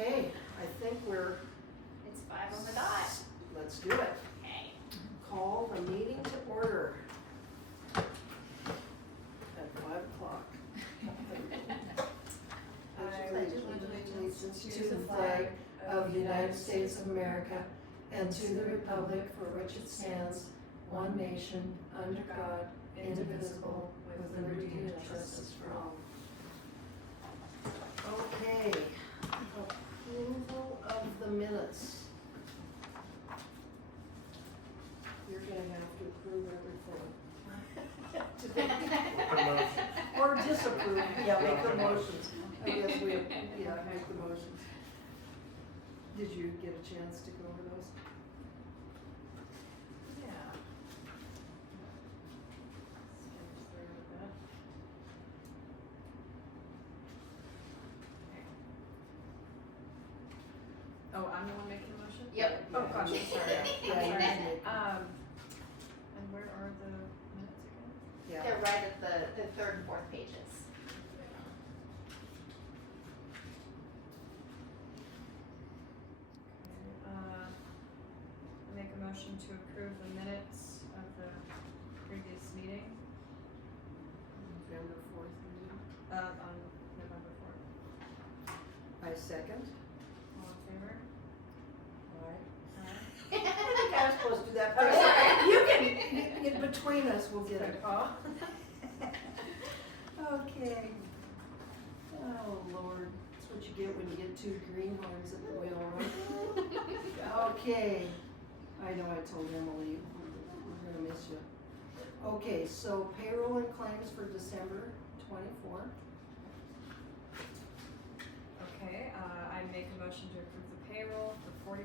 Okay, I think It's 5 on the dot. let's do it. Okay. Call the meeting to order at 5 o'clock. I pledge allegiance to the flag of the United States of America and to the republic for which it stands, one nation, under God, indivisible, with liberty and justice for all. Okay, approval of the minutes. You're gonna have to approve everything. Or disapprove, yeah, make the motions. I guess we, yeah, make the motions. Did you get a chance to go over those? Yeah. Skip through a bit. Okay. Oh, I'm the one making the motion? Yep. Oh gosh, I'm sorry. Yeah, I'm you sorry. did. And where are the minutes again? Yeah. They're right at the third and fourth pages. Okay, I make a motion to approve the minutes of the previous meeting, November 4th meeting. on November 4th. I second. All in favor? Alright. Aye. I think I was supposed to do that. Oh, sorry. You can, in between us, we'll get it. Okay. Oh, Lord, that's what you get when you get two greenhorns at the wheel, right? Okay. I know I told Emily, we're gonna miss you. Okay, so payroll and claims for December 24. Okay, I make a motion to approve the payroll for $44,019.33.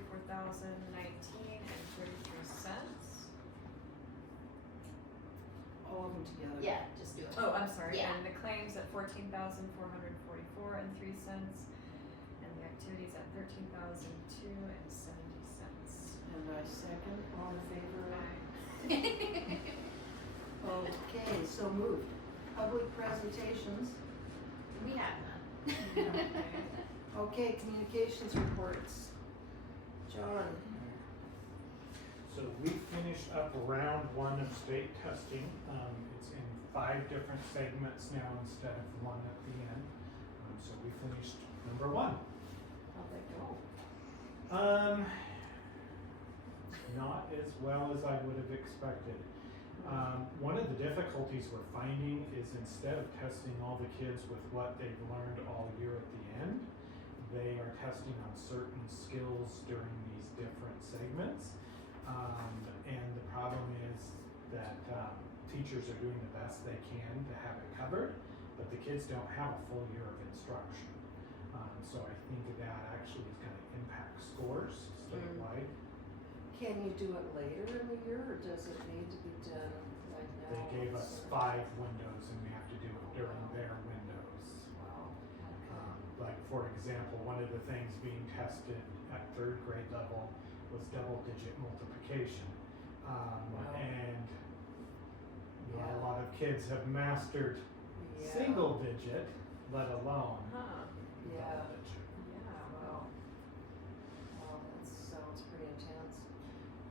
All of them together. Yeah, just do it. Oh, I'm sorry, Yeah. and the claims at $14,444.03, and the activities at $13,002.70. And I second, all in favor? Aye. Okay, so moved. Public presentations. We have none. Okay, communications reports. John. So we finished up round 1 of state testing. It's in 5 different segments now instead of 1 at the end. So we finished number 1. How'd that go? Not as well as I would have expected. One of the difficulties we're finding is instead of testing all the kids with what they've learned all year at the end, they are testing on certain skills during these different segments. And the problem is that teachers are doing the best they can to have it covered, but the kids don't have a full year of instruction. So I think that actually is going to impact scores statewide. Can you do it later in the year, or does it need to be done right now? They gave us 5 windows and we have to do it during their windows. Wow, okay. Like for example, one of the things being tested at 3rd grade level was double-digit multiplication. Wow. And not Yeah. a lot of kids have mastered Yeah. single digit, let alone Huh, Yeah. double digit. yeah, Wow. Wow, that sounds pretty intense.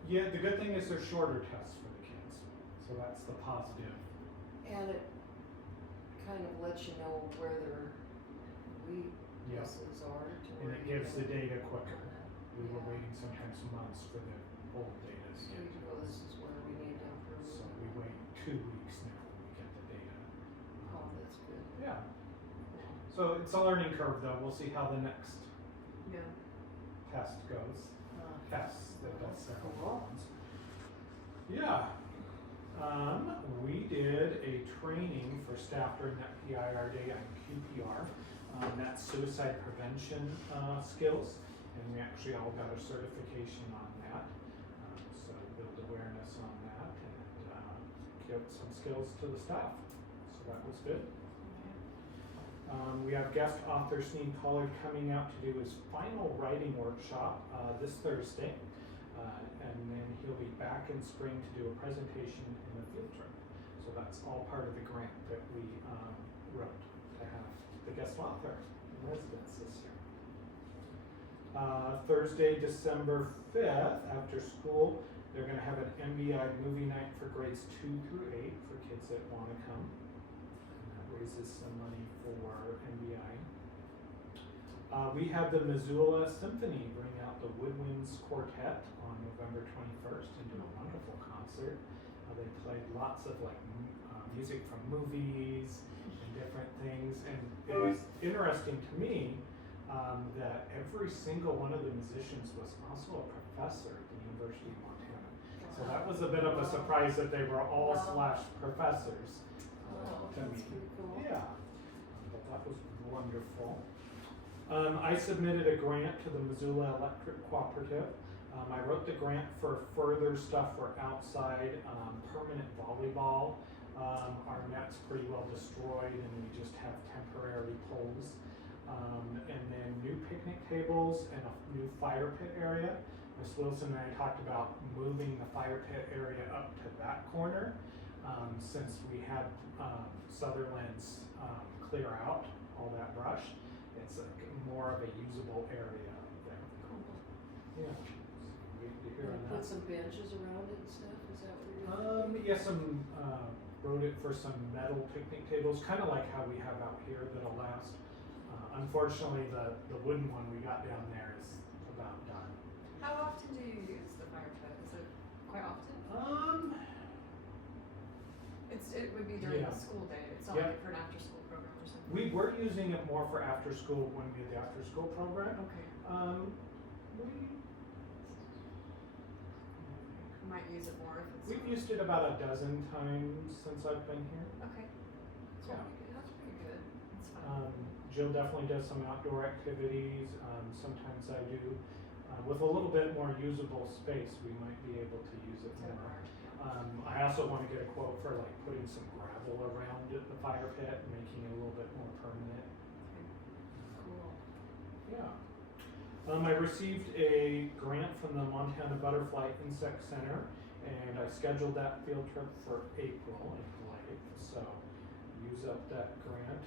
Yeah, the good thing is they're shorter tests for the kids, so that's the positive. And it kind of lets you know where their weaknesses are to And where it you gives the can- data quicker. We were Yeah. waiting sometimes months for the old data to So get. you go, this is where we need to improve. So we wait 2 weeks now when we get the data. Oh, that's good. Yeah. So it's a learning curve though. We'll see how the next yeah. test goes. Tests, they've got several Cool. ones. Yeah. We did a training for staff during that PIR day on QPR. That's suicide prevention skills. And we actually all got a certification on that. So build awareness on that and give some skills to the staff. So that was good. We have guest author Sneed Collard coming out to do his final writing workshop this Thursday. And then he'll be back in spring to do a presentation in a field trip. So that's all part of the grant that we wrote to have the guest author in residence this year. Thursday, December 5th, after school, they're going to have an MBI movie night for grades 2 through 8 for kids that want to come. And that raises some money for MBI. We have the Missoula Symphony bring out the Woodman's Quartet on November 21st and do a wonderful concert. They played lots of music from movies and different things, and it was interesting to me that every single one of the musicians was also a professor at the University of Montana. So that was a bit of a surprise that they were all /professors to That's me. pretty cool. Yeah, but that was wonderful. I submitted a grant to the Missoula Electric Cooperative. I wrote the grant for further stuff for outside permanent volleyball. Our net's pretty well destroyed and we just have temporary poles. And then new picnic tables and a new fire pit area. Ms. Wilson and I talked about moving the fire pit area up to that corner since we had Sutherland's clear out all that brush. It's more of a usable area there. Yeah. Wait to hear on Put that. some benches around it and stuff, is that what you're doing? Yeah, wrote it for some metal picnic tables, kind of like how we have out here that'll last. Unfortunately, the wooden one we got down there is about done. How often do you use the fire pit? Is it quite often? It would be during Yeah. the school day. It's not Yeah. like for an after school program or something. We were using it more for after school when we did the after school program. Okay. Might use it more if it's. We've used it about a dozen times since I've been here. Okay. Yeah. That's pretty good. That's fine. Jill definitely does some outdoor activities. Sometimes I do. With a little bit more usable space, we might be able to use it more. I also want to get a quote for putting some gravel around the fire pit, making it a little bit more permanent. Cool. Yeah. I received a grant from the Montana Butterfly Insect Center, and I scheduled that field trip for April in Blythe. So use up that grant.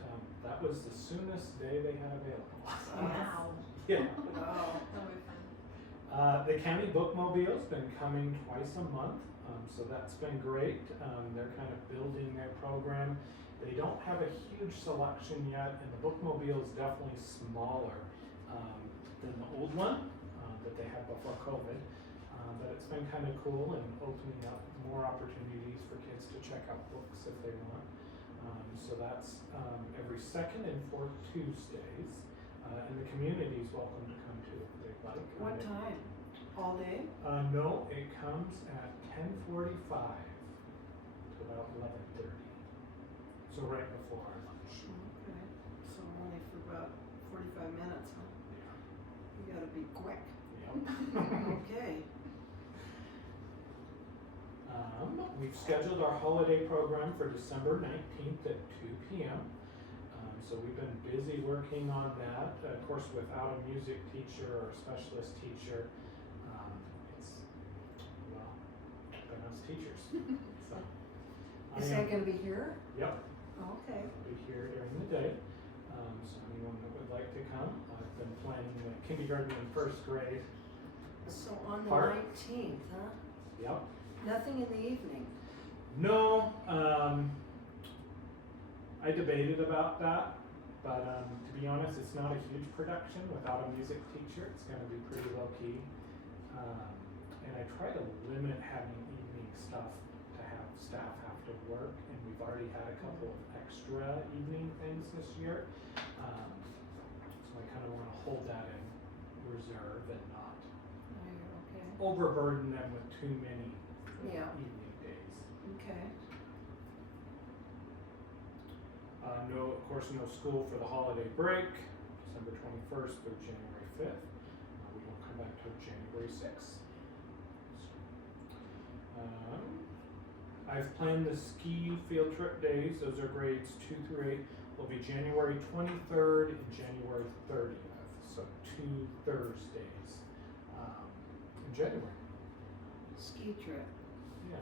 That was the soonest day they had available. Wow. Yeah. Wow. That'll be fun. The county bookmobile's been coming twice a month, so that's been great. They're kind of building their program. They don't have a huge selection yet, and the bookmobile is definitely smaller than the old one that they had before COVID. But it's been kind of cool and opening up more opportunities for kids to check out books if they want. So that's every second and fourth Tuesdays, and the community is welcome to come too if they'd like. What time? All day? No, it comes at 10:45 to about 11:30. So right before our lunch. Okay, so only for about 45 minutes, huh? You gotta be quick. Yeah. Okay. We've scheduled our holiday program for December 19th at 2 p.m. So we've been busy working on that. Of course, without a music teacher or a specialist teacher, it's, well, been us teachers. So, Is that gonna be here? Yep, Okay. I'll be here during the day. So anyone that would like to come, I've been planning the kindergarten and first grade. So on the Part- 19th, huh? Yep. Nothing in the evening? No, I debated about that, but to be honest, it's not a huge production without a music teacher. It's going to be pretty low key, and I try to limit having evening stuff to have staff have to work, and we've already had a couple of extra evening things this year, so I kind of want to hold that in reserve and not Okay. overburden them with too many Yeah. evening days. Okay. No, of course, no school for the holiday break, December 21st through January 5th. We don't come back till January 6th. I've planned the ski field trip days. Those are grades 2 through 8. Will be January 23rd and January 30th. So 2 Thursdays in January. Ski trip, Yeah.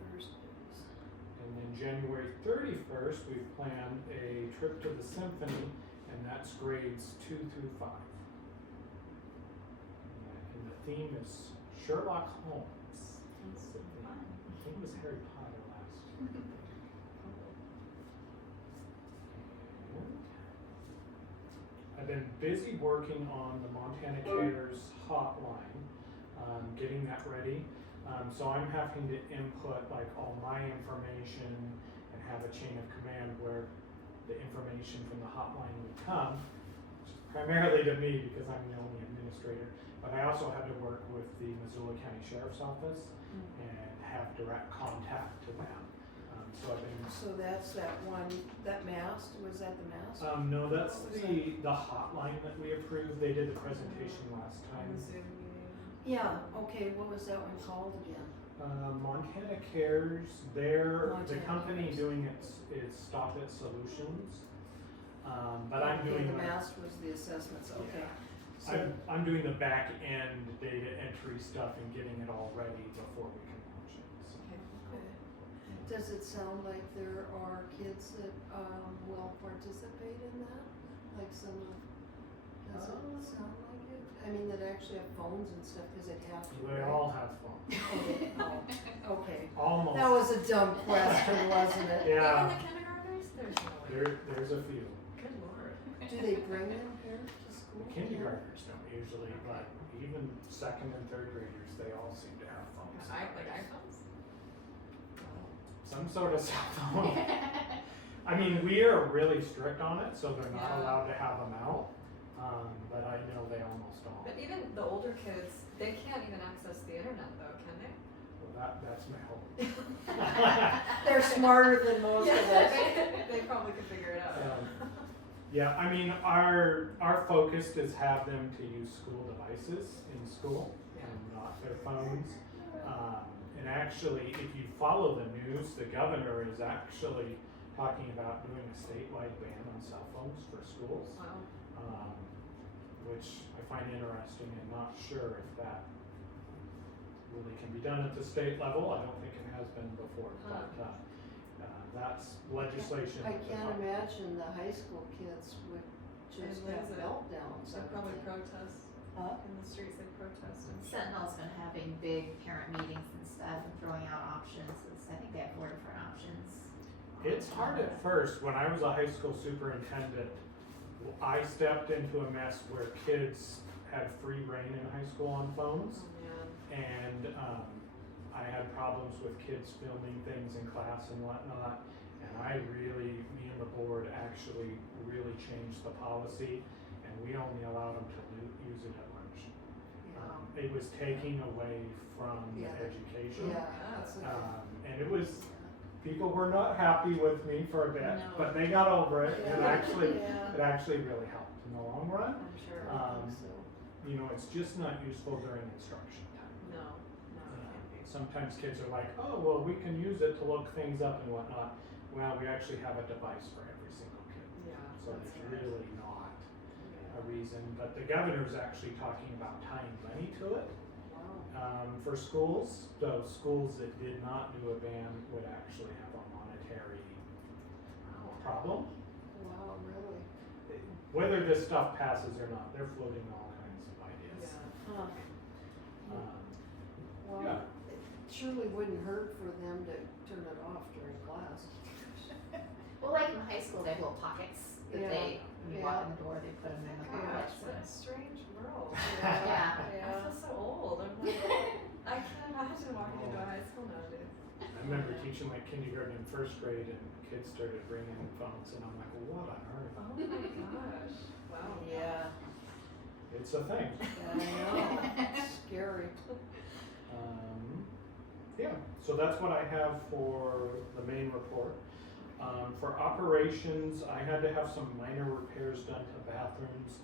Thursdays. And then January 31st, we've planned a trip to the symphony, and and that's grades 2 through 5. And the theme is Sherlock Holmes. That's I think it was Harry Potter last. And I've been busy working on the Montana Cares hotline, getting that ready. So I'm having to input like all my information and have a chain of command where the information from the hotline would come, which is primarily to me because I'm the only administrator. But I also had to work with the Missoula County Sheriff's Office and have direct contact to them. So I've been. So that's that one, that mast, was that the mast? No, that's What was the hotline that we approved. They did the presentation last on time. the Zoom meeting. Yeah, okay, what was that one called again? Montana Cares, the Montana company Cares. doing it is Stop It Solutions. But I'm Okay, doing the like, mast was the assessments, okay. So, I'm doing the back end data entry stuff and getting it all ready before we can launch it. So. okay. Does it sound like there are kids that, will participate in that? Like some of, does it sound like it? I mean, that actually have phones and stuff, cause it have to, They right? all have fun. Oh, okay. Almost. That was a dumb question, wasn't it? Even Yeah. the kindergartners? There's no way. There's a few. Good lord. Do they bring them here to school? Kindergartners don't usually, but even second and third graders, they all seem to have phones. Like iPhones? Some sort of cell phone. I mean, we are really strict on it, so they're not Yeah. allowed to have them out. But I know they almost all. But even the older kids, they can't even access the internet though, can they? Well, that's my hope. They're smarter than most of us. They probably could figure it out. Yeah, I mean, our focus is have them to use school devices in school and not their phones. And actually, if you follow the news, the governor is actually talking about doing a statewide ban on cell phones for schools, Wow. which I find interesting and not sure if that really can be done at the state level. I don't think it has been before, but that's legislation. I that the can't top- imagine the high school kids would just They'd have lose it. meltdowns. They'd I would probably think. protest Huh? in the streets, they protest and stuff. Sentinel's been having big parent meetings and stuff and throwing out options. I think they have 4 different options. It's hard at first. When I was a high school superintendent, I stepped into a mess where kids had free reign in high school on phones, Oh man. and I had problems with kids filming things in class and whatnot. And me and the board actually really changed the policy, and we only allowed them to use it at lunch. Yeah. It was taking away from the Yeah. education. Yeah, that's a And it was, people were not happy with me for a bit, No. but they got over it, and Yeah. actually, Yeah. it actually really helped in the long run. I'm sure. I think so. You know, it's just not useful during instruction time. No, it can't be. Sometimes kids are like, oh, well, we can use it to look things up and whatnot. Well, we actually have a device for every single kid, Yeah. so that's there's right. really not Yeah. a reason. But the governor's actually talking about tying money to it. Wow. For schools, so schools that did not do a ban would actually have a monetary problem. Wow, really? Whether this stuff passes or not, they're floating all kinds of ideas. Yeah. Huh. Um, Well, Yeah. it surely wouldn't hurt for them to turn it off during class. Well, like in high school, they have little pockets that Yeah. when you walk in the door, they put them in the Gosh, pockets. what a strange world. Yeah. I feel so old. I'm like, I can't imagine walking into a high school nowadays. I remember teaching like kindergarten and first grade, and kids started bringing in phones, and I'm like, what on earth? Oh my gosh. Wow. Yeah, It's a thing. I know, it's scary. Yeah, so that's what I have for the main report. For operations, I had to have some minor repairs done to bathrooms.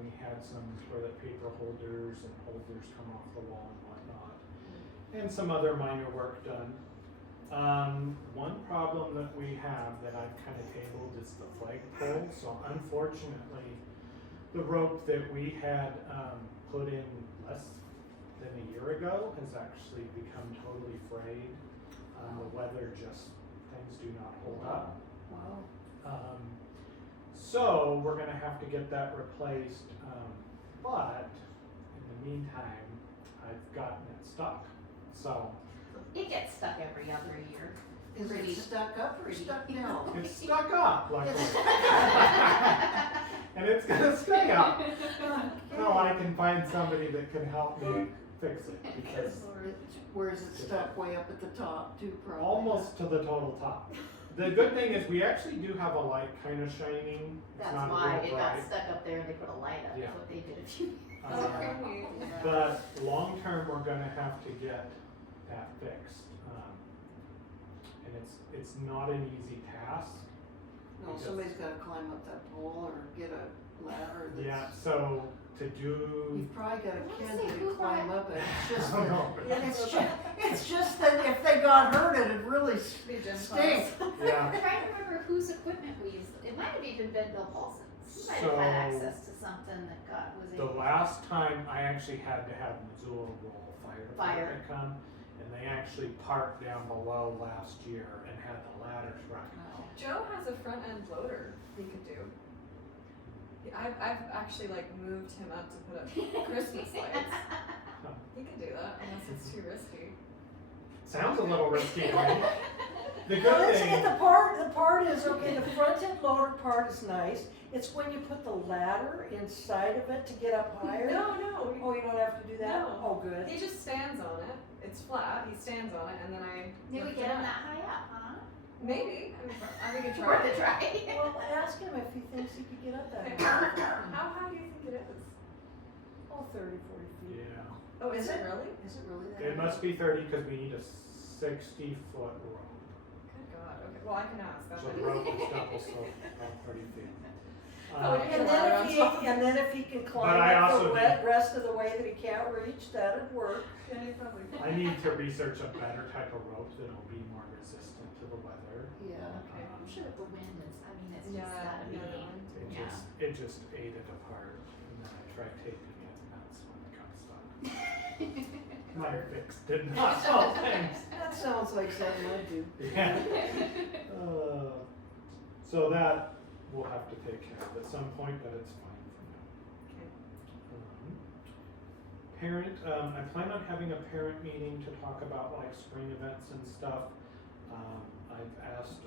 We had some toilet paper holders and holders come off the wall and whatnot, and some other minor work done. One problem that we have that I've kind of tabled is the flagpole. So unfortunately, the rope that we had put in less than a year ago has actually become totally frayed. The weather just, things do not hold up. Wow. So we're gonna have to get that replaced, but in the meantime, I've gotten it stuck. So It gets stuck every other year. Is Pretty. it stuck up or stuck down? it's stuck up, luckily. It's And it's gonna stay up Okay. until I can find somebody that can help me fix it, because Where is it stuck? Way up at the top too, probably? almost to the total top. The good thing is we actually do have a light kind of shining. It's That's not why real it got bright. stuck up there and they put a light up, Yeah. is what they did a few. But long term, we're gonna have to get that fixed. And it's not an easy task. No, somebody's gotta climb up that pole or get a ladder that's. Yeah, so to do, You've probably got a I wanna kid say that who could climb got- up it, it's just I don't that, know. it's just that if they got hurt, it'd really Be gym stink. yeah, I'm trying to remember whose equipment we used. It might have even been Bill Paulson's. He might have had So, access to something that was the able. last time I actually had to have Missoula Rural Fire Fire. Department come, and they actually parked down below last year and had the ladders run. Joe has a front end loader he could do. I've actually like moved him up to put up Christmas lights. He could do that unless it's too risky. Sounds a little risky to me. The Well, good let's thing, get the part is, okay, the front end loader part is nice, it's when you put the ladder inside of it to get up higher. No, Oh, you don't have to do that? No. Oh, good. he just stands on it. It's flat. He stands on it, and then I. Did we lift get it him up. that high up, huh? Maybe. I think it's Worth a try. Well, ask him if he thinks he could get up that high. How high do you think it is? Oh, 30, 40 feet. yeah, Oh, is Is it it? really? Is it really that it high? must be 30 because we need a 60-foot road. Good God. Okay. Well, I can ask that. So then. the road is double, so about 30 feet. Oh, it is. And then if he can But climb I up also the need- rest of the way that he can't reach, that'd work. Yeah, you probably. I need to research a better type of rope that'll be more resistant to the weather. Yeah. Okay. I'm sure with the wind and, it's just Yeah, gotta be. yeah. It just ate it apart, and then I tried taping it, and that's when it got stuck. My fix did not solve things. That sounds like something I'd do. Yeah. So that we'll have to take care of at some point, but it's fine for now. Okay. Parent, I plan on having a parent meeting to talk about like spring events and stuff. I've asked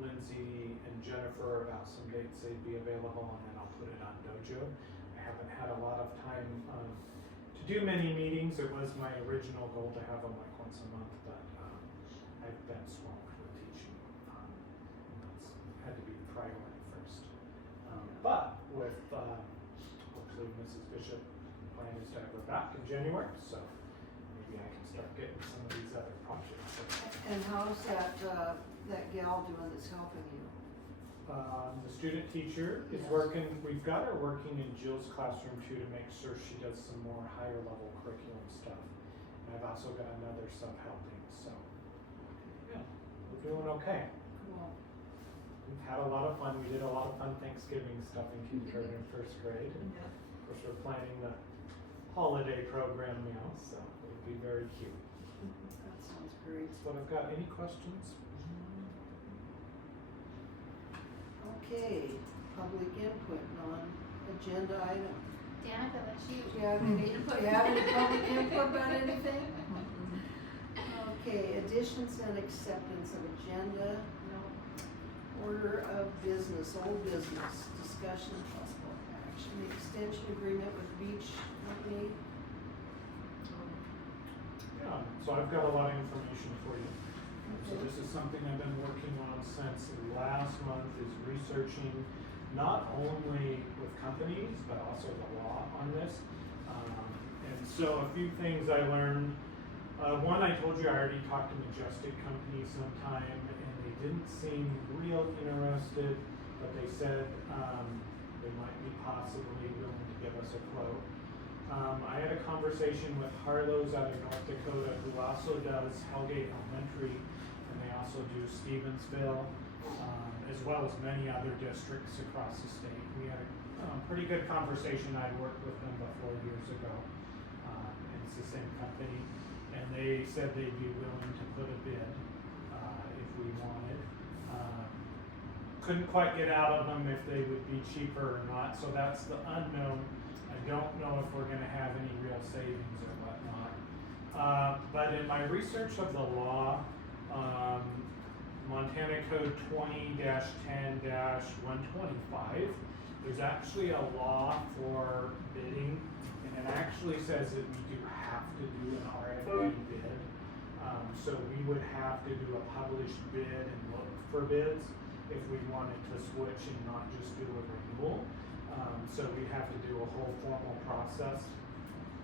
Lindsay and Jennifer about some dates they'd be available, and then I'll put it on Dojo. I haven't had a lot of time to do many meetings. It was my original goal to have them like once a month, but I've been swamped with teaching. And that's had to be the priority first. But with hopefully Mrs. Bishop, the plan is to have her back in January, so maybe I can start getting some of these other projects. And how's that gal doing that's helping you? The student teacher is Yes. working, we've got her working in Jill's classroom too to make sure she does some more higher level curriculum stuff. And I've also got another sub helping, so yeah, we're doing okay. Cool. We've had a lot of fun. We did a lot of fun Thanksgiving stuff in kindergarten and first grade. And Yeah. of course, we're planning the holiday program now, so it'll be very cute. That sounds great. That's what I've got. Any questions? Okay, public input on agenda item. Danica, that's you. Do you have any public input on anything? Okay, additions and acceptance of agenda. Order of business, old business, discussion and possible action, the extension agreement with Beach Company. Yeah, so I've got a lot of information for you. So this is something I've been working on since last month, is researching not only with companies, but also the law on this. And so a few things I learned. One, I told you I already talked to Majestic Company sometime, and they didn't seem real interested, but they said they might be possibly willing to give us a quote. I had a conversation with Harlow's out of North Dakota, who also does Hellgate Elementary, and they also do Stevensville, as well as many other districts across the state. We had a pretty good conversation. I'd worked with them before years ago, and it's the same company, and they said they'd be willing to put a bid if we wanted. couldn't quite get out of them if they would be cheaper or not, so that's the unknown. I don't know if we're gonna have any real savings or whatnot. But in my research of the law, Montana Code 20-10-125, there's actually a law for bidding, and it actually says that we do have to do an RFP bid. So we would have to do a published bid and look for bids if we wanted to switch and not just do a renewal. So we'd have to do a whole formal process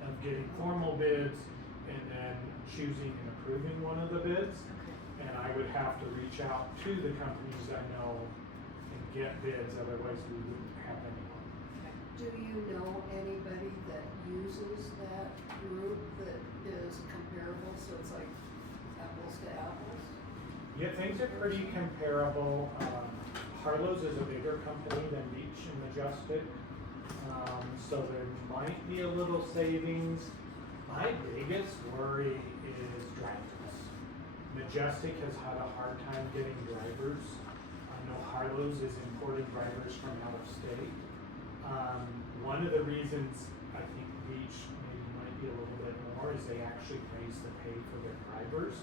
of getting formal bids and then choosing and approving one of the bids. Okay. And I would have to reach out to the companies I know and get bids, otherwise we wouldn't have anyone. Do you know anybody that uses that group that is comparable, so it's like apples to apples? Yeah, things are pretty comparable. Harlow's is a bigger company than Beach and Majestic, so there might be a little savings. My biggest worry is drivers. Majestic has had a hard time getting drivers. I know Harlow's is importing drivers from out of state. One of the reasons I think Beach maybe might be a little bit more is they actually raise the pay for their drivers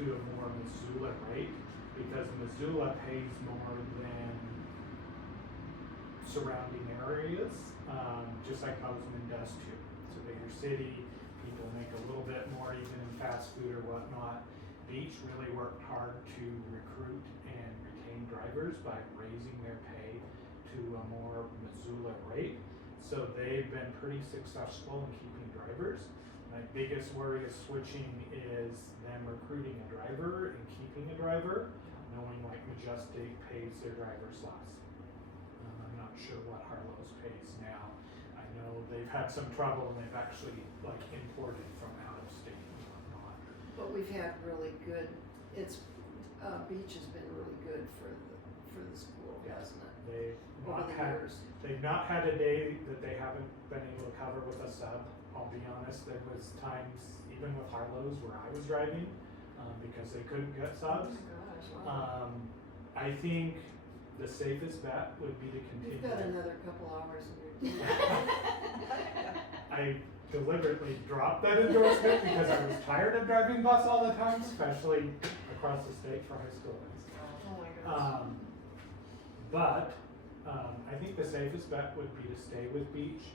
to a more Missoula rate, because Missoula pays more than surrounding areas, just like Bozeman does too. It's a bigger city, people make a little bit more even in fast food or whatnot. Beach really worked hard to recruit and retain drivers by raising their pay to a more Missoula rate. So they've been pretty successful in keeping drivers. My biggest worry is switching is them recruiting a driver and keeping a driver, knowing like Majestic pays their drivers less. I'm not sure what Harlow's pays now. I know they've had some trouble and they've actually like imported from out of state and whatnot. But we've had really good, Beach has been really good for the school, hasn't it? They've Over not the had, years. they've not had a day that they haven't been able to cover with a sub. I'll be honest, there was times, even with Harlow's, where I was driving, because they couldn't get Oh subs. my gosh, wow. I think the safest bet would be to You've continue. got another couple hours in your day. I deliberately dropped that endorsement because I was tired of driving bus all the time, especially across the state for high school. Oh my gosh. But I think the safest bet would be to stay with Beach.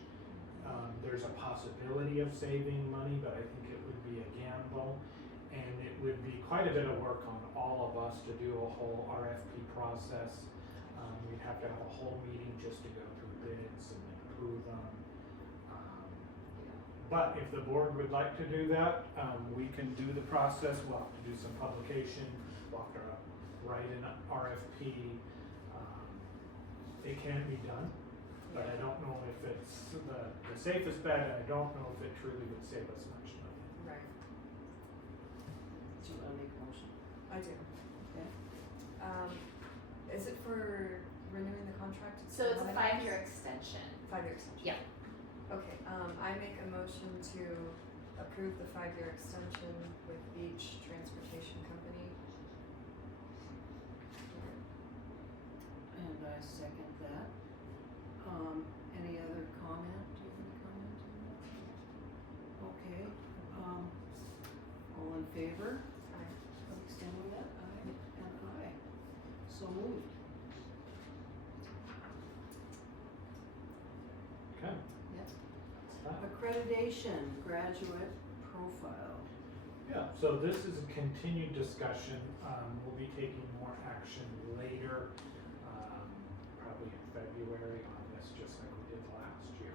There's a possibility of saving money, but I think it would be a gamble, and it would be quite a bit of work on all of us to do a whole RFP process. We'd have to have a whole meeting just to go through bids and approve them. But if the board would like to do that, we can do the process. We'll have to do some publication. We'll have to write an RFP. It can be done, but I don't know if it's the safest bet, and I don't know if it truly would save us much money. Right. Do you wanna make a motion? I do. Okay. Is it for renewing the contract? So it's a 5 5-year years? extension. 5-year extension? Yeah. Okay, I make a motion to approve the 5-year extension with Beach Transportation Company. And I second that. Any other comment? Do you have any comment on that? Okay, all in favor of extending that? Aye and aye. So moved. Okay. Yep. That's that. Accreditation, graduate profile. Yeah, so this is a continued discussion. We'll be taking more action later, probably in February on this, just like we did last year.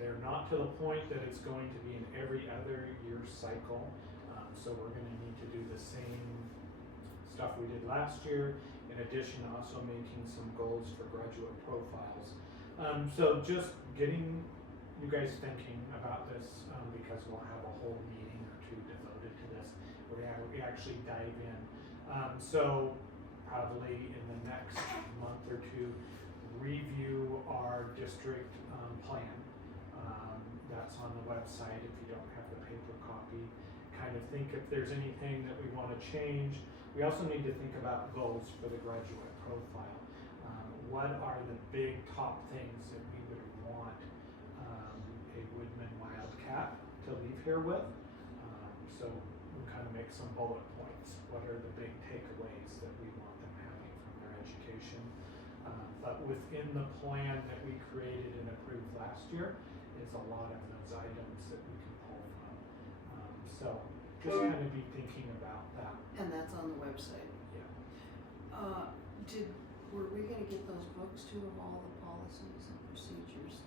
They're not to the point that it's going to be an every other year cycle, so we're gonna need to do the same stuff we did last year, in addition also making some goals for graduate profiles. So just getting you guys thinking about this, because we'll have a whole meeting or two devoted to this, where we actually dive in. So probably in the next month or two, review our district plan. That's on the website if you don't have the paper copy. Kind of think if there's anything that we want to change. We also need to think about goals for the graduate profile. What are the big top things that we would want a Woodman Wildcat to leave here with? So we kind of make some bullet points. What are the big takeaways that we want them having from their education? But within the plan that we created and approved last year is a lot of those items that we can pull from. So just kind of be thinking about that. And that's on the website. Yeah. Were we gonna get those books too of all the policies and procedures?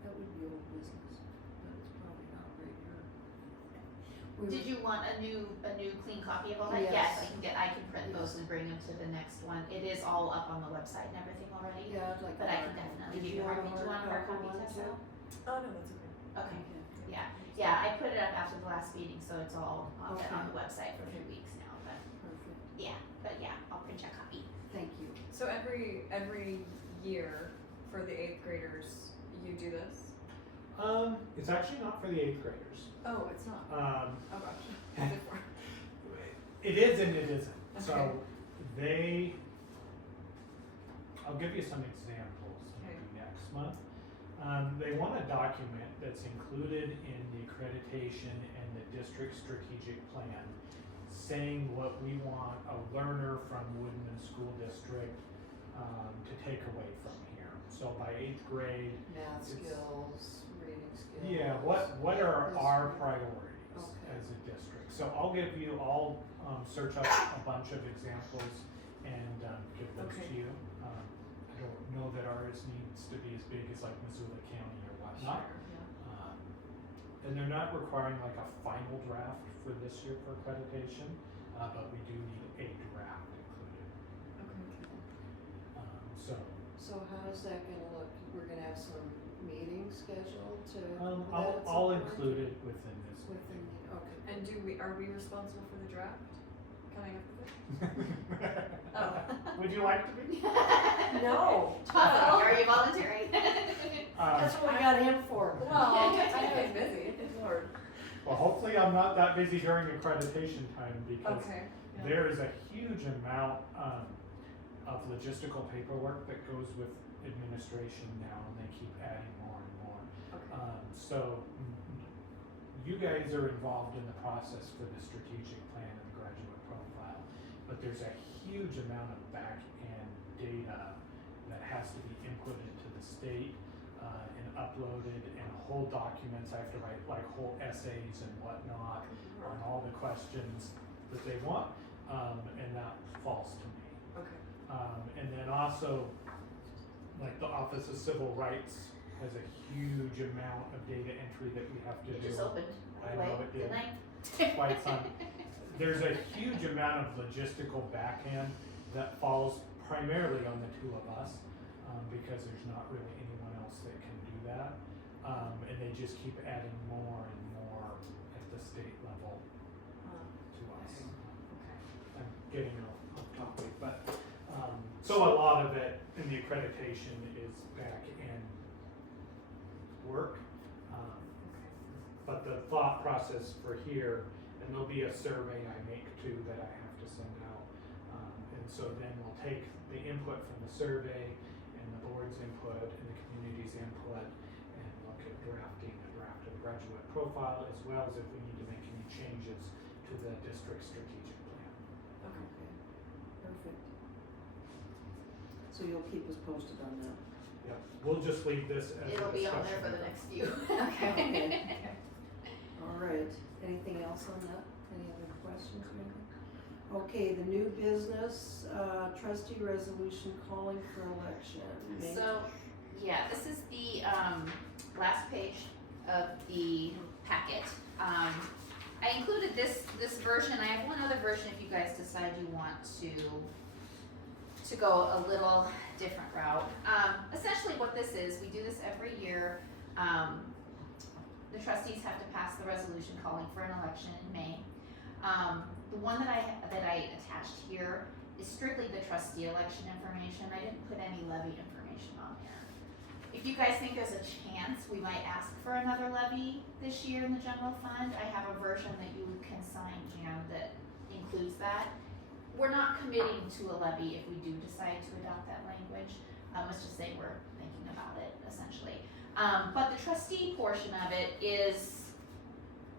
That would be old business, but it's probably not right here. Did you want a new clean copy of all that? Yes. I can print those and bring them to the next one. It is all up on the website and everything already. Yeah, I'd like. But a I can hard definitely copy. give Did you a hard copy. Do you want a hard copy, one Tessa? too? Oh, no, that's okay. Okay. Yeah, I put it up after the last meeting, so it's all on Okay. the website for a few weeks now, but Perfect, yeah, I'll print you a copy. thank you. So every year for the 8th graders, you do this? It's actually not for the 8th graders. Oh, it's not. Um, Oh gosh. What's it for? It is and it isn't. Okay. So I'll give you some examples maybe next month. They want a document that's included in the accreditation and the district strategic plan saying what we want a learner from Woodman School District to take away from here. So by 8th grade, Math It's- skills, reading skills. yeah, what are our priorities Okay. as a district? So I'll search up a bunch of examples and give those Okay. to you. I don't know that ours needs to be as big as like Missoula County or whatnot. And they're not requiring like a final draft for this year for accreditation, but we do need a draft included. Okay. So how's that gonna look? We're gonna have some meetings scheduled to. I'll include it within this. Within the, okay. And are we responsible for the draft? Can I get with it? Oh. Would you like to be? No. Are you volunteering? That's what we got him for. Well, I know he's busy. Lord. Well, hopefully I'm not that busy during accreditation time because Okay. Yeah. there is a huge amount of logistical paperwork that goes with administration now, and they keep adding more and more. Okay. So you guys are involved in the process for the strategic plan and the graduate profile, but there's a huge amount of back-end data that has to be inputted to the state and uploaded, and whole documents. I have to write like whole essays and whatnot on all the questions that they want, and that falls to me. Okay. And then also, like the Office of Civil Rights has a huge amount of data entry that we have to It do. just opened. I Wait, know it did. didn't I? Quite some. There's a huge amount of logistical backhand that falls primarily on the two of us, because there's not really anyone else that can do that. And they just keep adding more and more at the state level to us. Okay. I'm getting off topic, but, so a lot of it in the accreditation is back end work. But the thought process for here, and there'll be a survey I make too that I have to send out. And so then we'll take the input from the survey and the board's input and the community's input and look at drafting a draft of the graduate profile, as well as if we need to make any changes to the district strategic plan. Okay. Okay, perfect. So you'll keep us posted on that? Yep, we'll just leave this as a It'll be on there discussion. for the next few. Okay. All right, anything else on that? Any other questions or anything? Okay, the new business, trustee resolution calling for election. So, yeah, this is the, last page of the packet. I included this version. I have one other version if you guys decide you want to go a little different route. Essentially what this is, we do this every year. The trustees have to pass the resolution calling for an election in May. The one that I attached here is strictly the trustee election information. I didn't put any levy information on there. If you guys think there's a chance we might ask for another levy this year in the general fund, I have a version that you can sign, Jan, that includes that. We're not committing to a levy if we do decide to adopt that language. Let's just say we're thinking about it, essentially. But the trustee portion of it is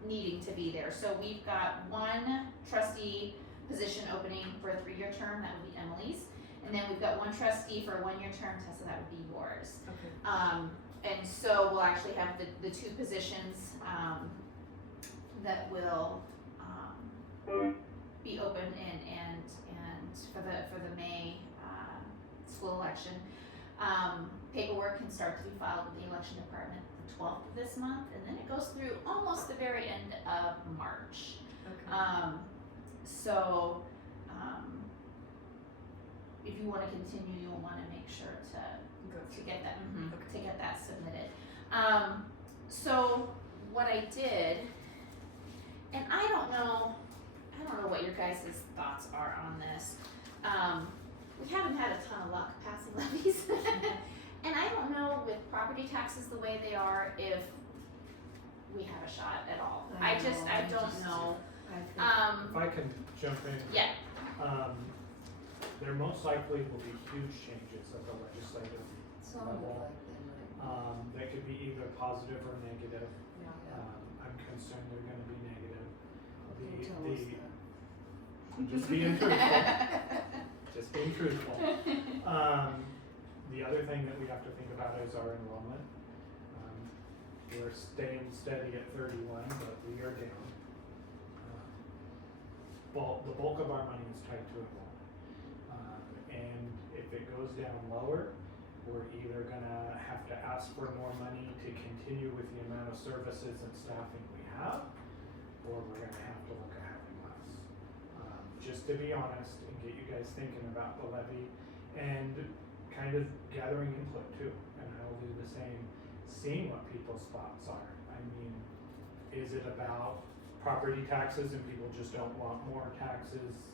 needing to be there. So we've got one trustee position opening for a 3-year term, that would be Emily's. And then we've got one trustee for a 1-year term, Tessa, that would be yours. Okay. And so we'll actually have the 2 positions that will be open and for the May school election. Paperwork can start to be filed with the election department the 12th of this month, and then it goes through almost the very end of March. Okay. So if you want to continue, you'll want to make sure to get that to get that submitted. So what I did, and I don't know what your guys' thoughts are on this. We haven't had a ton of luck passing levies. And I don't know with property taxes the way they are if we have a shot at all. I don't know. If I can jump in. Yeah. There most likely will be huge changes at the legislative level. That could be either positive or negative. I'm concerned they're gonna be negative. Just being truthful. Just being truthful. The other thing that we have to think about is our enrollment. We're staying steady at 31, but we are down. The bulk of our money is tied to enrollment. And if it goes down lower, we're either gonna have to ask for more money to continue with the amount of services and staffing we have, or we're gonna have to look at having less. Just to be honest and get you guys thinking about the levy and kind of gathering input too, and I will do the same, seeing what people's thoughts are. I mean, is it about property taxes and people just don't want more taxes?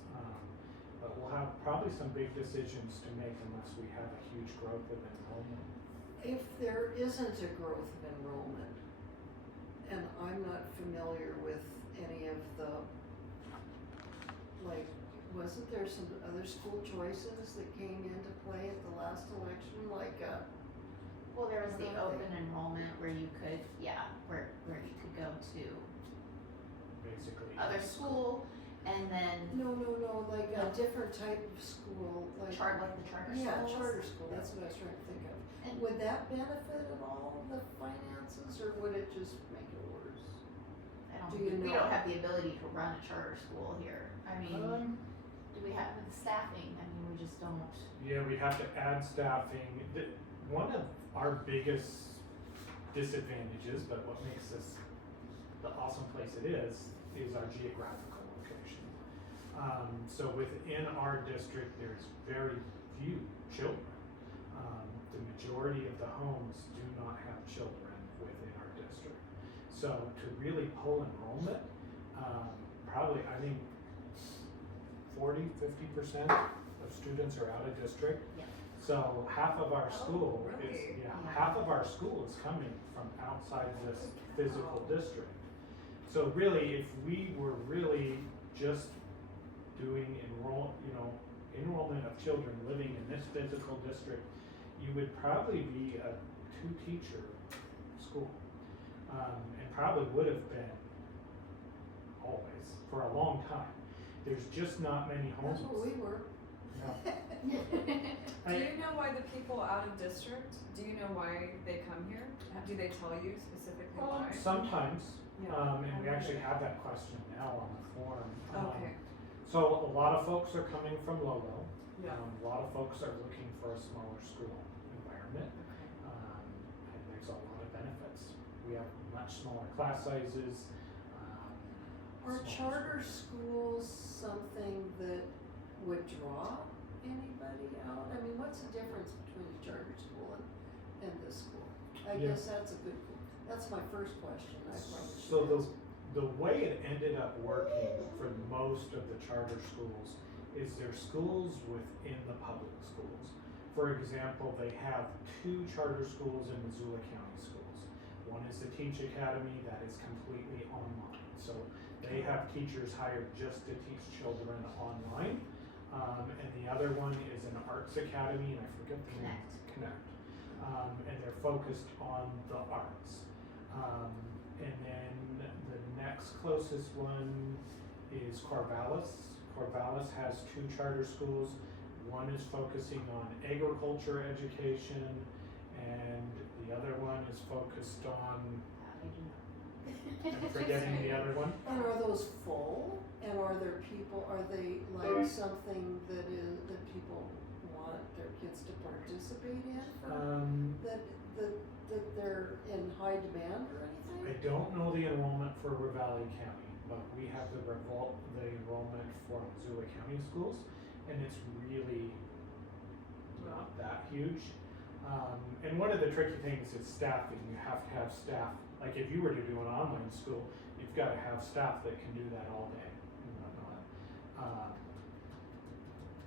But we'll have probably some big decisions to make unless we have a huge growth of enrollment. If there isn't a growth of enrollment, and I'm not familiar with any of the, like, wasn't there some other school choices that came into play at the last election, like, Well, there was the open enrollment where you could, where you could go to Basically. other school and then no, like a different type of school, like. like the charter schools. Yeah, charter school, that's what I was trying to think of. And- Would that benefit at all the finances, or would it just make it worse? I don't Do you we know? don't have the ability to run a charter school here. I mean, do we have the staffing? I mean, we just don't. Yeah, we have to add staffing. One of our biggest disadvantages, but what makes this the awesome place it is our geographical location. So within our district, there's very few children. The majority of the homes do not have children within our district. So to really pull enrollment, probably, I think 40–50% of students are out of district. Yeah. So half of our school really? Yeah. half of our school is coming from outside this physical district. So really, if we were really just doing enrollment of children living in this physical district, you would probably be a 2-teacher school, and probably would have been always for a long time. There's just not many homes. That's what we were. Yeah. Do you know why the people out of district, do you know why they come here? Do they tell you specifically why? Sometimes, Yeah. and we actually have that question now on the form. Okay. So a lot of folks are coming from Lolo. Yeah. A lot of folks are looking for a smaller school environment. Okay. And there's a lot of benefits. We have much smaller class sizes. Are smaller charter schools. schools something that would draw anybody out? I mean, what's the difference between a charter school and this school? I Yeah. guess that's my first question. I probably should So ask. the way it ended up working for most of the charter schools is they're schools within the public schools. For example, they have 2 charter schools in Missoula County schools. One is the Teach Academy that is completely online. So They have teachers hired just to teach children online. And the other one is an arts academy, and I forget the name. Connect. And they're focused on the arts. And then the next closest one is Corvallis. Corvallis has 2 charter schools. One is focusing on agriculture education, and the other one is focused on, I'm forgetting the other one. And are those full? And are there people, are they like something that people want their kids to participate in? That they're in high demand or I anything? don't know the enrollment for Ravalli County, but we have the enrollment for Missoula County schools, and it's really not that huge. And one of the tricky things is staffing. You have to have staff. Like if you were to do an online school, you've got to have staff that can do that all day and whatnot.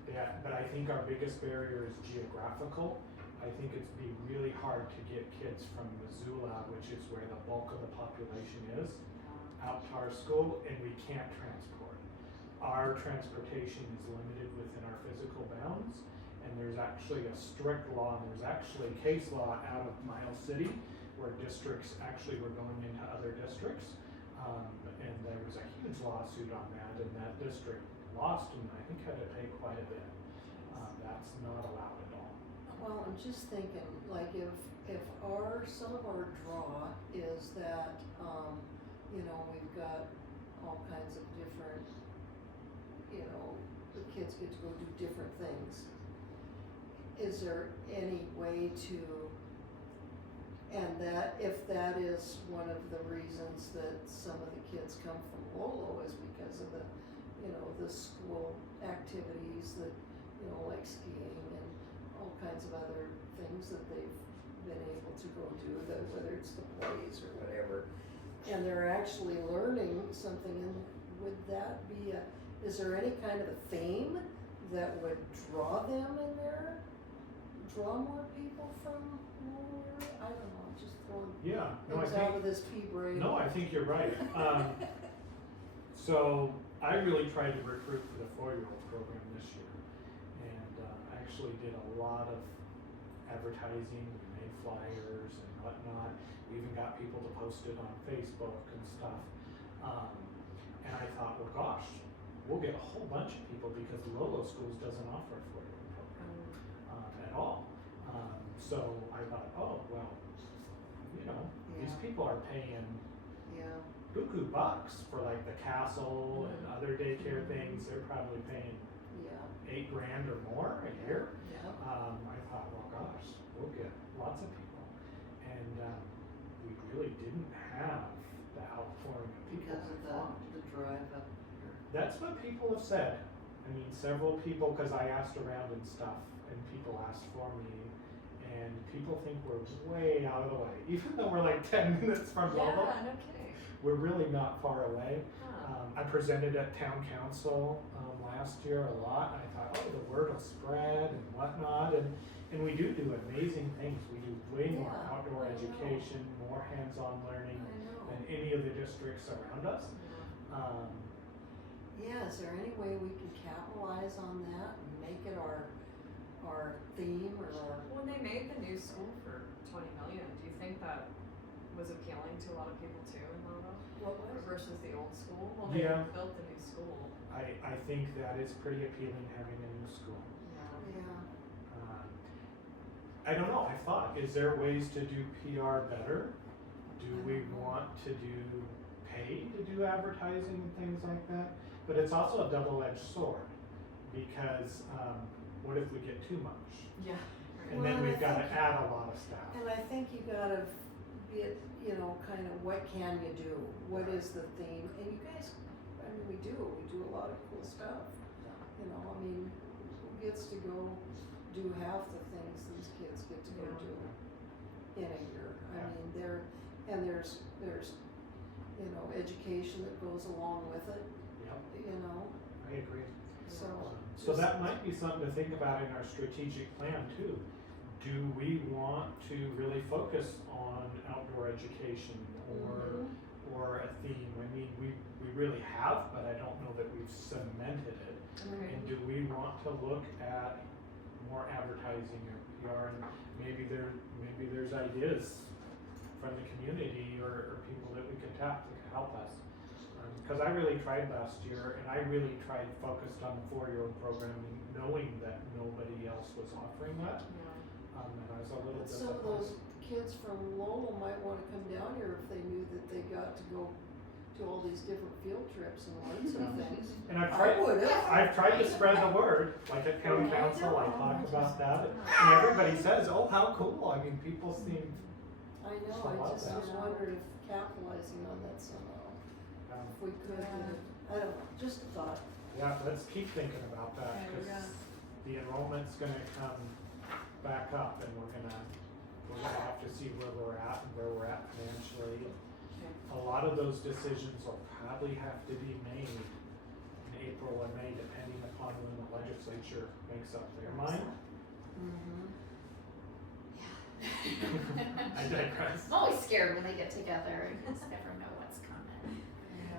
Yeah, but I think our biggest barrier is geographical. I think it'd be really hard to get kids from Missoula, which is where the bulk of the population is, out to our school, and we can't transport. Our transportation is limited within our physical bounds, and there's actually a strict law, and there's actually case law out of Miles City where districts actually were going into other districts, and there was a huge lawsuit on that, and that district lost and I think had to pay quite a bit. That's not allowed at all. Well, I'm just thinking, like if some of our draw is that, we've got all kinds of different, the kids get to go do different things. Is there any way to, and that, if that is one of the reasons that some of the kids come from Lolo is because of the, the school activities that, like skiing and all kinds of other things that they've been able to go do, whether it's the plays or whatever, and they're actually learning something, and would that be is there any kind of a theme that would draw them in there? Draw more people from nowhere? I don't know, I'm just throwing things out of this pea brain. No, I think you're right. So I really tried to recruit for the 4-year-old program this year, and actually did a lot of advertising. We made flyers and whatnot. We even got people to post it on Facebook and stuff. And I thought, well, gosh, we'll get a whole bunch of people because Lolo Schools doesn't offer a 4-year-old program at all. So I thought, oh, well, these people are paying buku bucks for like the castle and other daycare things. They're probably paying $8,000 or more a year. I thought, well, gosh, we'll get lots of people, and we really didn't have the outpouring of people. Because of the drive up here. That's what people have said. I mean, several people, because I asked around and stuff, and people asked for me, and people think we're way out of the way, even though we're like 10 minutes from Lolo. Yeah, no kidding. We're really not far away. Huh. I presented at town council last year a lot. I thought, oh, the word will spread and whatnot, and we do amazing things. We do way more outdoor education, more hands-on learning than any of the districts around us. Is there any way we can capitalize on that and make it our theme or our? When they made the new school for $20 million, do you think that was appealing to a lot of people too in Lolo? What was? Versus the old school? Well, they built the new school. I think that is pretty appealing, having a new school. I don't know, I thought, is there ways to do PR better? Do we want to pay to do advertising and things like that? But it's also a double-edged sword, because what if we get too much? Yeah. And then we've got to add a lot of staff. And I think you gotta be, kind of what can you do? What is the theme? And you guys, we do a lot of cool stuff. Who gets to go do half the things these kids get to go do in a year? There's education that goes along with it. I agree. So that might be something to think about in our strategic plan too. Do we want to really focus on outdoor education, or a theme. I mean, we really have, but I don't know that we've cemented it. Okay. And do we want to look at more advertising or PR, and maybe there's ideas from the community or people that we could tap that could help us. Because I really tried last year, and I really tried focused on the 4-year-old programming, knowing that nobody else was offering that. Yeah. And I was a little But some of those disappointed. kids from Lowell might wanna come down here if they knew that they got to go to all these different field trips and learn some Yeah. things. And I've I tried, would've. I've tried to spread the word, like at county council, I talked about that, and everybody says, oh, how cool, I mean, people seem, I know, I I love just that. was wondering if capitalizing on that somehow, if we could, Yeah. I don't know, just a thought. yeah, let's keep thinking about that, Okay, because yeah. the enrollment's gonna come back up, and we're gonna have to see where we're at and where we're at financially. Okay. A lot of those decisions will probably have to be made in April or May, depending upon when the legislature makes up their mind. Mm-hmm. I digress. I'm always scared when they get together, you just never know what's coming.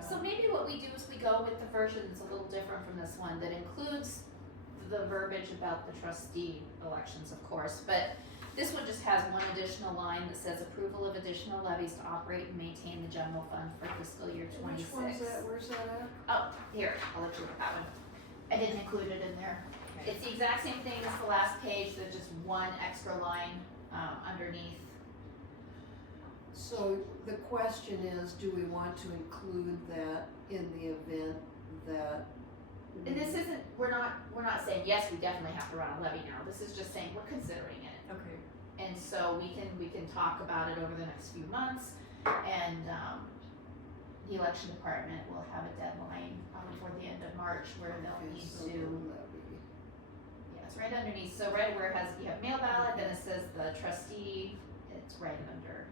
So maybe what we do is we go with the version that's a little different from this one, that includes the verbiage about the trustee elections, of course, but this one just has one additional line that says approval of additional levies to operate and maintain the general fund for fiscal year Which 26. one's that, where's that at? Oh, here, I'll let you look at that one. I didn't include it in there. Okay. It's the exact same thing as the last page, there's just one extra line, underneath. So the question is, do we want to include that in the event that? And this isn't, we're not saying, yes, we definitely have to run a levy now, this is just saying we're considering it. Okay. And so we can talk about it over the next few months, and, the election department will have a deadline, probably before the end of March, where they'll Okay, need so to, that'd be- yeah, it's right underneath, so right where it has, you have mail ballot, then it says the trustee, it's right under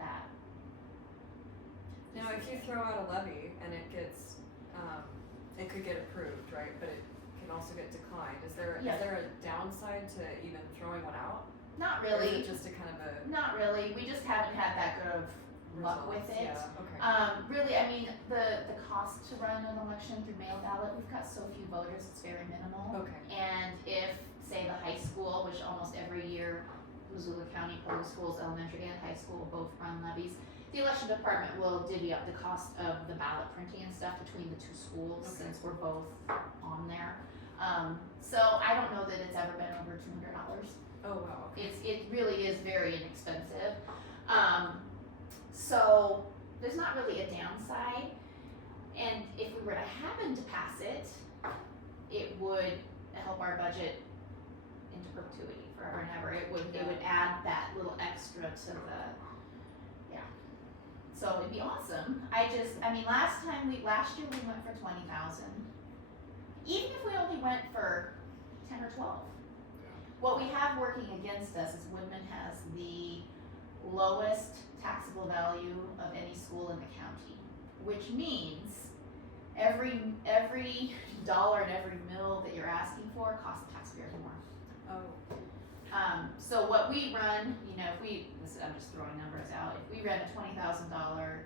that. Now, if you throw out a levy and it gets, it could get approved, right? But it can also get declined. Is there Yeah. a downside to even throwing one out? Not Or is really, it just a kind of a not really, we just haven't had that good of luck with results? it. Yeah, okay. Really, I mean, the cost to run an election through mail ballot, we've got so few voters, it's very minimal. Okay. And if, say, the high school, which almost every year, Missoula County Public Schools, elementary and high school, both run levies, the election department will divvy up the cost of the ballot printing and stuff between the two schools, Okay. since we're both on there. So I don't know that it's ever been over $200. Oh, wow, okay. It really is very inexpensive. So there's not really a downside. And if we were to happen to pass it, it would help our budget into perpetuity forever and ever. It would add that little extra to the, yeah. So it'd be awesome. I mean, last year we went for 20,000. Even if we only went for 10 or 12. What we have working against us is Woodman has the lowest taxable value of any school in the county, which means every dollar and every mill that you're asking for costs the taxpayers more. Oh, So what we run, you know, I'm just throwing numbers out, if we run a $20,000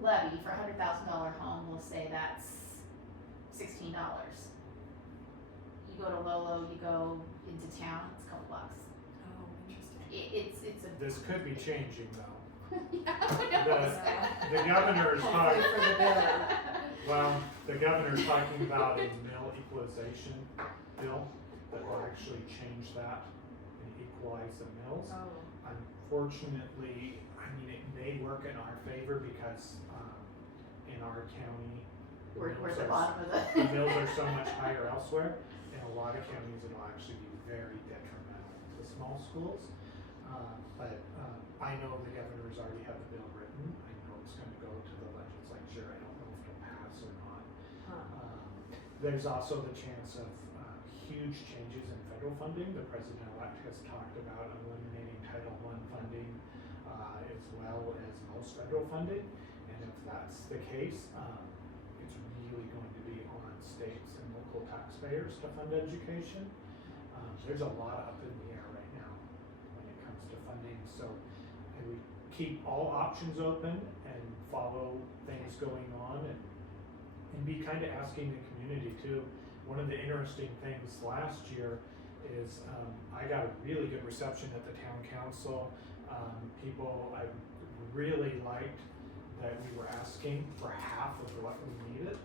levy for a $100,000 home, we'll say that's $16. You go to Lolo, you go into town, it's a couple bucks. oh, interesting. It's a. This could be changing though. Yeah, who knows? The governor is Hopefully talking, for the better. well, the governor is talking about a mill equalization bill that will actually change that and equalize the mills. Oh, Unfortunately, I mean, it may work in our favor because, in our county, the We're mills at the are- bottom of the. the mills are so much higher elsewhere. In a lot of counties, it'll actually be very detrimental to small schools. I know the governor's already had the bill written. I know it's gonna go to the legislature. I don't know if it'll pass or not. huh. There's also the chance of huge changes in federal funding. The president-elect has talked about eliminating Title I funding as well as most federal funding. And if that's the case, it's really going to be on states and local taxpayers to fund education. There's a lot up in the air right now when it comes to funding, so we keep all options open and follow things going on and be kind of asking the community too. One of the interesting things last year is I got a really good reception at the town council. I really liked that we were asking for half of what we needed.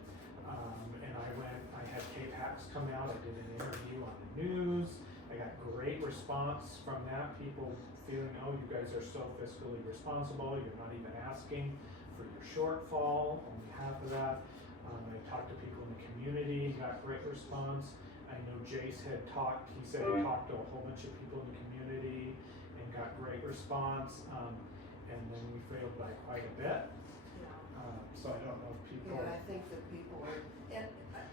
And I had K-PAX come out, I did an interview on the news. I got great response from that, people feeling, oh, you guys are so fiscally responsible, you're not even asking for your shortfall, only half of that. I talked to people in the community, got great response. I know Jace had talked, he said he talked to a whole bunch of people in the community and got great response. And then we failed by quite a bit. So I don't know if people. Yeah, I think that people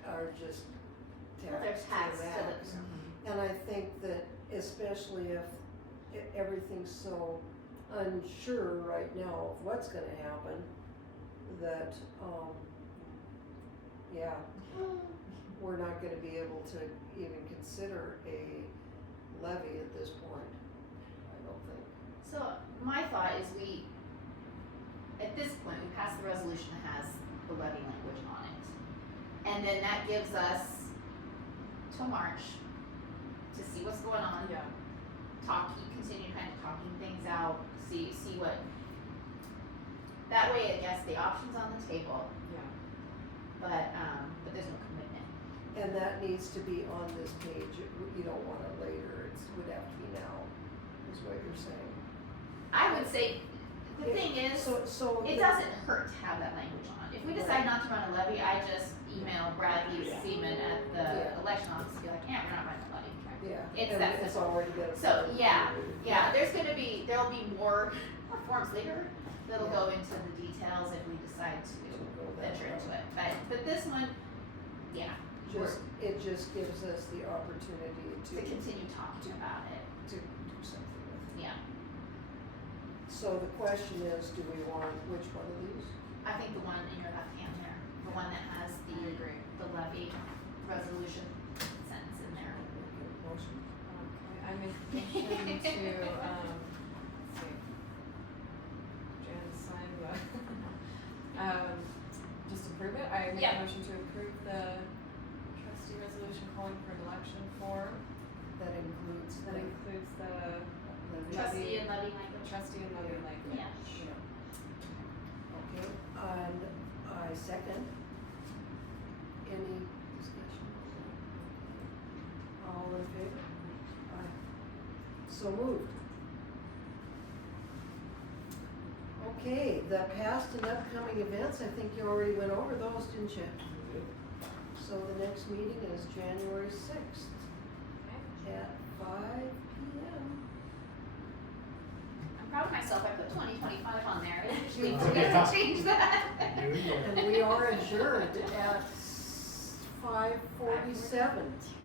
are just Well, they're taxed to that. the, And I think that especially if everything's so unsure right now of what's gonna happen, that, yeah, we're not gonna be able to even consider a levy at this point, I don't think. so my thought is at this point, we pass the resolution that has the levy language on it. And then that gives us till March to see what's going on. Yeah. Continue kind of talking things out, see what, that way it gets the options on the table, Yeah. but there's no commitment. And that needs to be on this page, you don't want it later, would have to be now, is what you're saying. I would say, the thing is, So. it doesn't hurt to have that language on. If we decide not to run a levy, I just email Bradley Seaman at the election office and be like, yeah, we're not running a levy. Yeah. It's and that it's simple. already been. So, yeah, there'll be more forms later that'll go into the details if we decide to venture into it. But this one, yeah, It just gives us the opportunity to continue talking about it. to do something with it. Yeah, So the question is, do we want which one of these? I think the one in your left hand there, the one that has I agree. the levy resolution sentence in there. Motion? Okay, I make a motion to, let's see. Jan signed the, just approve it. I make Yeah. a motion to approve the trustee resolution calling for an election form That includes that includes the Trustee and levy language. trustee and levy language. Yeah. Okay, and I second. Any discussion? All in favor? Aye. So moved. Okay, the past and upcoming events, I think you already went over those, didn't you? So the next meeting is January 6th at 5 p.m. I'm proud of myself, I put 2025 on there, I usually Yeah. forget to change that. And we are adjourned at 5:47.